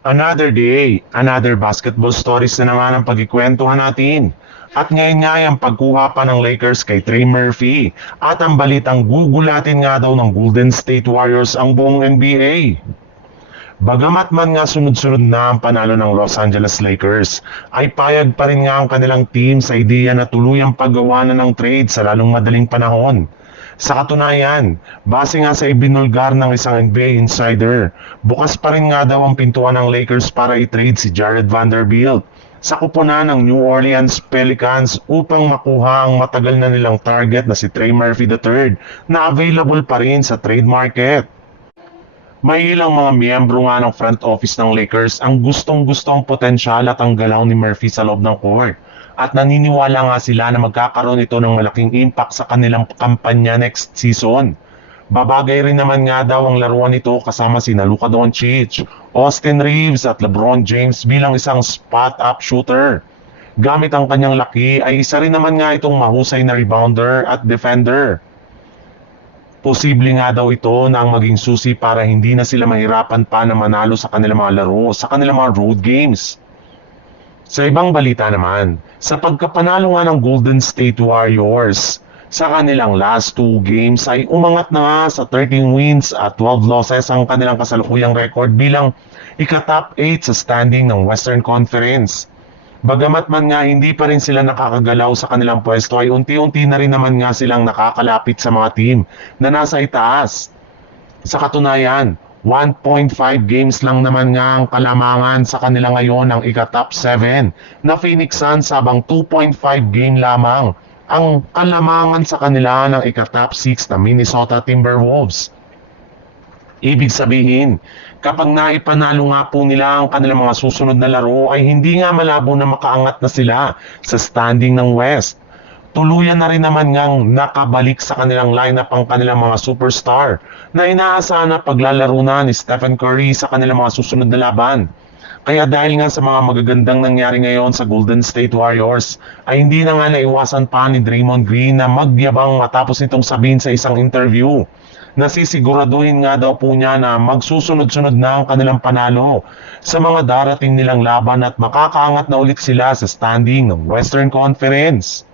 Another day, another basketball stories na naman ang pagkikwentuhan natin. At ngayon nga ay ang pagkuha pa ng Lakers kay Trey Murphy at ang balitang gugulatin nga daw ng Golden State Warriors ang buong NBA. Bagamat man nga sunod-sunod na ang panalo ng Los Angeles Lakers, ay payag pa rin nga ang kanilang team sa ideya na tuluyang paggawa na ng trade sa lalong madaling panahon. Sa katunayan, base nga sa ibinulgar ng isang NBA insider, bukas pa rin nga daw ang pintuan ng Lakers para i-trade si Jared Vanderbilt sa kuponan ng New Orleans Pelicans upang makuha ang matagal na nilang target na si Trey Murphy III na available pa rin sa trade market. May ilang mga miyembro nga ng front office ng Lakers ang gustong-gusto ang potensyal at ang galaw ni Murphy sa loob ng court. At naniniwala nga sila na magkakaroon ito ng malaking impact sa kanilang kampanya next season. Babagay rin naman nga daw ang laruan nito kasama sina Luka Doncic, Austin Reeves at LeBron James bilang isang spot-up shooter. Gamit ang kanyang laki ay isa rin naman nga itong mahusay na rebounder at defender. Posible nga daw ito na ang maging susi para hindi na sila mahirapan pa na manalo sa kanilang mga laro, sa kanilang mga road games. Sa ibang balita naman, sa pagkapanalo nga ng Golden State Warriors, sa kanilang last 2 games ay umangat na nga sa 13 wins at 12 losses ang kanilang kasalukuyang record bilang ika-top 8 sa standing ng Western Conference. Bagamat man nga hindi pa rin sila nakakagalaw sa kanilang pwesto ay unti-unti na rin naman nga silang nakakalapit sa mga team na nasa itaas. Sa katunayan, 1.5 games lang naman nga ang kalamangan sa kanila ngayon ng ika-top 7 na Phoenix Suns habang 2.5 game lamang ang kalamangan sa kanila ng ika-top 6 na Minnesota Timberwolves. Ibig sabihin, kapag naipanalo nga po nila ang kanilang mga susunod na laro ay hindi nga malabo na makaangat na sila sa standing ng West. Tuluyan na rin naman ngang nakabalik sa kanilang lineup ang kanilang mga superstar na inaasahan na paglalaro na ni Stephen Curry sa kanilang mga susunod na laban. Kaya dahil nga sa mga magagandang nangyari ngayon sa Golden State Warriors, ay hindi na nga naiwasan pa ni Draymond Green na magyabang matapos nitong sabihin sa isang interview. Nasisiguraduhin nga daw po niya na magsusunod-sunod na ang kanilang panalo sa mga darating nilang laban at makakaangat na ulit sila sa standing ng Western Conference.